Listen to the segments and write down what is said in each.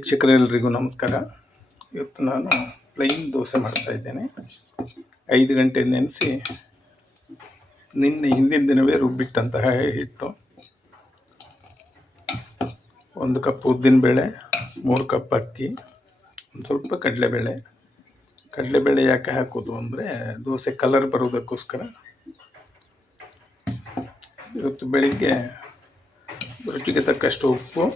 ವೀಕ್ಷಕರೆಲ್ಲರಿಗೂ ನಮಸ್ಕಾರ. ಇವತ್ತು ನಾನು ಪ್ಲೈನ್ ದೋಸೆ ಮಾಡ್ತಾಯಿದ್ದೇನೆ. 5 ಗಂಟೆ ನೆನೆಸಿ ಹಿಂದಿನ ದಿನವೇ ರುಬ್ಬಿಟ್ಟಂತಹ ಹಿಟ್ಟು. 1 ಕಪ್ ಉದ್ದಿನಬೇಳೆ, 3 ಕಪ್ ಅಕ್ಕಿ, ಒಂದು ಸ್ವಲ್ಪ ಕಡಲೆಬೇಳೆ ಯಾಕೆ ಹಾಕೋದು ಅಂದರೆ ದೋಸೆ ಕಲರ್ ಬರೋದಕ್ಕೋಸ್ಕರ. ಇವತ್ತು ಬೆಳಿಗ್ಗೆ ರುಚಿಗೆ ತಕ್ಕಷ್ಟು ಉಪ್ಪು,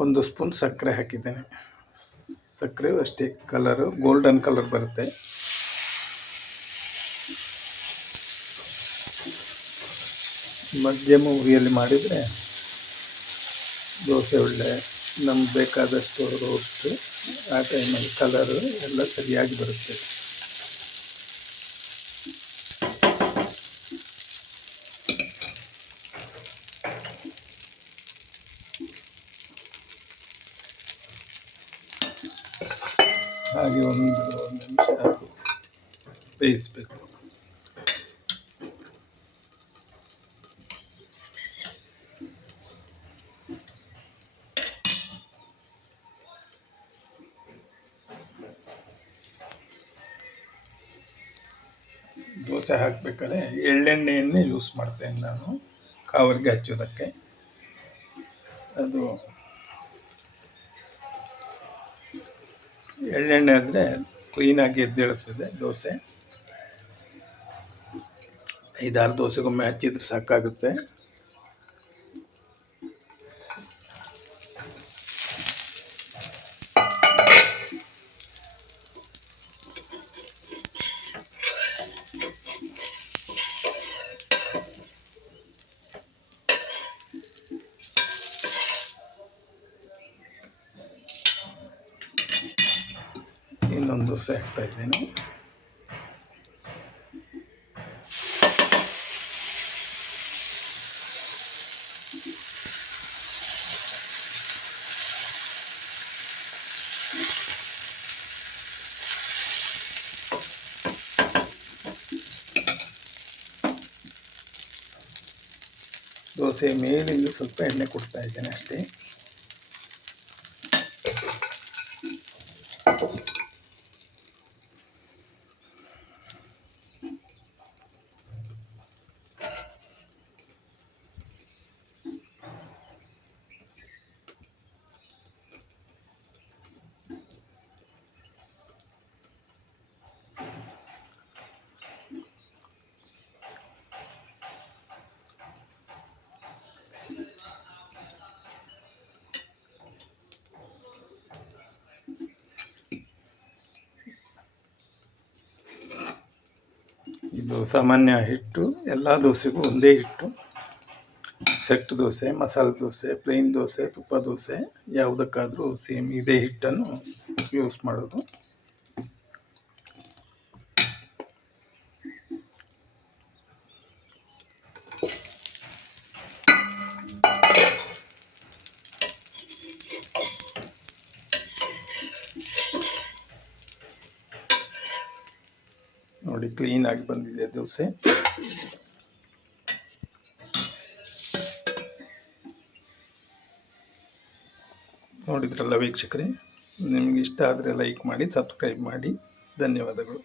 1 ಸ್ಪೂನ್ ಸಕ್ಕರೆ ಹಾಕಿದ್ದೇನೆ. ಸಕ್ಕರೆ ಅಷ್ಟೇ, ಕಲರು ಗೋಲ್ಡನ್ ಕಲರ್ ಬರುತ್ತೆ. ಮಧ್ಯಮ ಉರಿಯಲ್ಲಿ ಮಾಡಿದರೆ ದೋಸೆ ಒಳ್ಳೆ ನಮ್ಗೆ ಬೇಕಾದಷ್ಟು ರೋಸ್ಟ್, ಆ ಟೈಮಲ್ಲಿ ಕಲರು ಎಲ್ಲ ಸರಿಯಾಗಿ ಬರುತ್ತೆ. ಹಾಗೆ ಒಂದು ನಿಮಿಷ ಬೇಯಿಸಬೇಕು. ದೋಸೆ ಹಾಕಬೇಕಾದ್ರೆ ಎಳ್ಳೆಣ್ಣೆಯನ್ನೇ ಯೂಸ್ ಮಾಡ್ತೇನೆ ನಾನು ಕಾವಲಿಗೆ ಹಚ್ಚೋದಕ್ಕೆ. ಅದು ಎಳ್ಳೆಣ್ಣೆ ಆದರೆ ಕ್ಲೀನಾಗಿ ಎದ್ದೇಳುತ್ತದೆ ದೋಸೆ. 5-6 ದೋಸೆಗೊಮ್ಮೆ ಹಚ್ಚಿದ್ರೆ ಸಾಕಾಗುತ್ತೆ. ಇನ್ನೊಂದು ದೋಸೆ ಹಾಕ್ತಾ ಇದ್ದೇನೆ. ದೋಸೆ ಮೇಲಿಂದ ಸ್ವಲ್ಪ ಎಣ್ಣೆ ಕೊಡ್ತಾ ಇದ್ದೇನೆ ಅಷ್ಟೇ. ಇದು ಸಾಮಾನ್ಯ ಹಿಟ್ಟು, ಎಲ್ಲ ದೋಸೆಗೂ ಒಂದೇ ಹಿಟ್ಟು. ಸೆಟ್ ದೋಸೆ, ಮಸಾಲೆ ದೋಸೆ, ಪ್ಲೇನ್ ದೋಸೆ, ತುಪ್ಪ ದೋಸೆ ಯಾವುದಕ್ಕಾದರೂ ಸೇಮ್ ಇದೇ ಹಿಟ್ಟನ್ನು ಯೂಸ್ ಮಾಡೋದು. ನೋಡಿ, ಕ್ಲೀನಾಗಿ ಬಂದಿದೆ ದೋಸೆ. ನೋಡಿದ್ರಲ್ಲ ವೀಕ್ಷಕರೇ, ನಿಮಗೆ ಇಷ್ಟ ಆದರೆ ಲೈಕ್ ಮಾಡಿ, ಸಬ್ಸ್ಕ್ರೈಬ್ ಮಾಡಿ. ಧನ್ಯವಾದಗಳು.